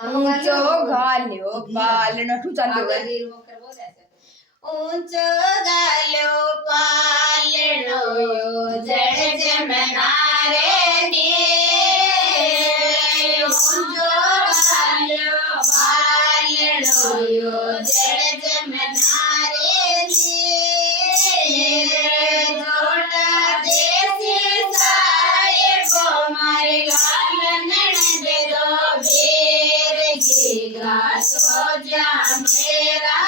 ऊंचो गाल्यो पालनो ठू चाल्यो ऊंचो गाल्यो पालनो जड़ जमनारे दे ऊंचो गाल्यो पालनो जड़ जमनारे दे जोटा देसी साये गो मारे लालन दे दो बेर जीगा सो जा मेरा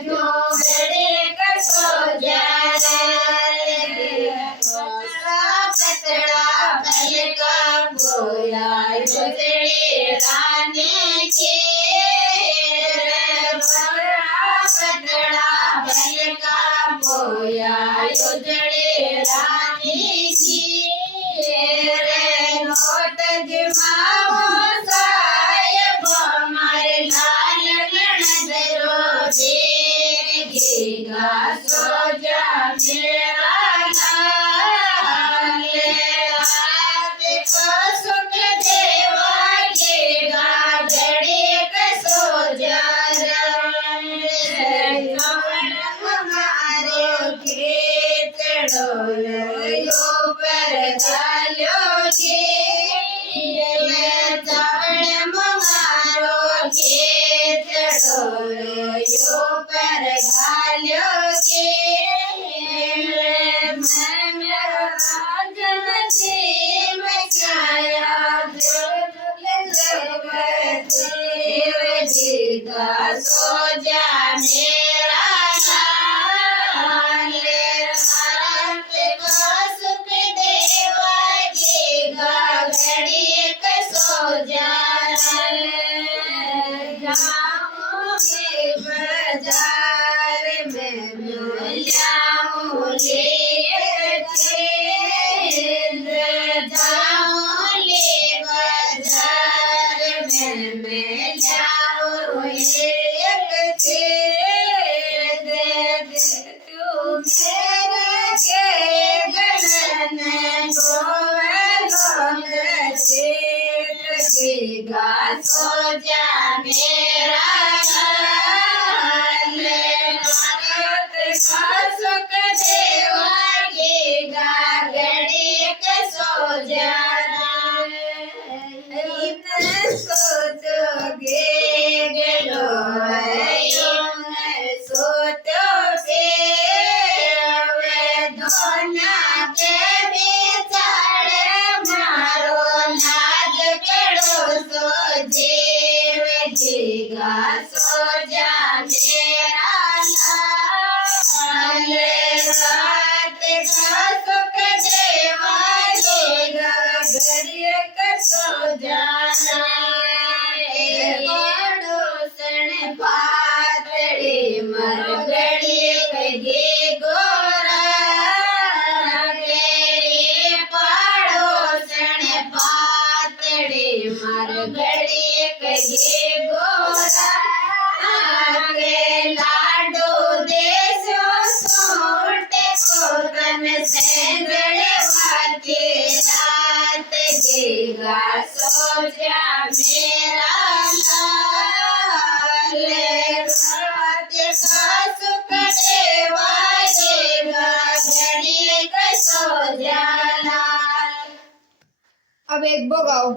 जो बड़े कसो पतड़ा पल का बोया जुजड़े राने के पतड़ा पल का बोया जुजड़े राने की नोट जमाओ साहेब हमारे लाल गणदरो देगा सो जा मेरा लाल रात को सुख देवा देगा घड़ी को सो जा हमारे खेत डोलो पर गालो के यो पर घालो के मचाया जीगा सो जा मेरा लाल रात को सुख देवा देगा घड़ी को सो जा बाजार में जाऊं ले बाजार में मैं जाऊं एक तू मेरे के गलन गोगा सो जा मेरा सुख देवा देगा घड़ी को सो जाना सोचोगे गलो सोचो दोना के बेचारे मारो नाज करो सो जीव जीगा सो जा मेरा लाल रात का सुख देवा देगा घड़ी को सो जाना पड़ोसन पातड़ी मर घड़ी कहे गोरा तेरे पड़ोसन पातड़ी मर घड़ी कहे गोरा लाडो देशो सोटे को तन सेंगड़े वाके रात देगा सो जा मेरा लाल रात का सुख देवा देगा घड़ी को सो जा लाल। अब एक बगाओ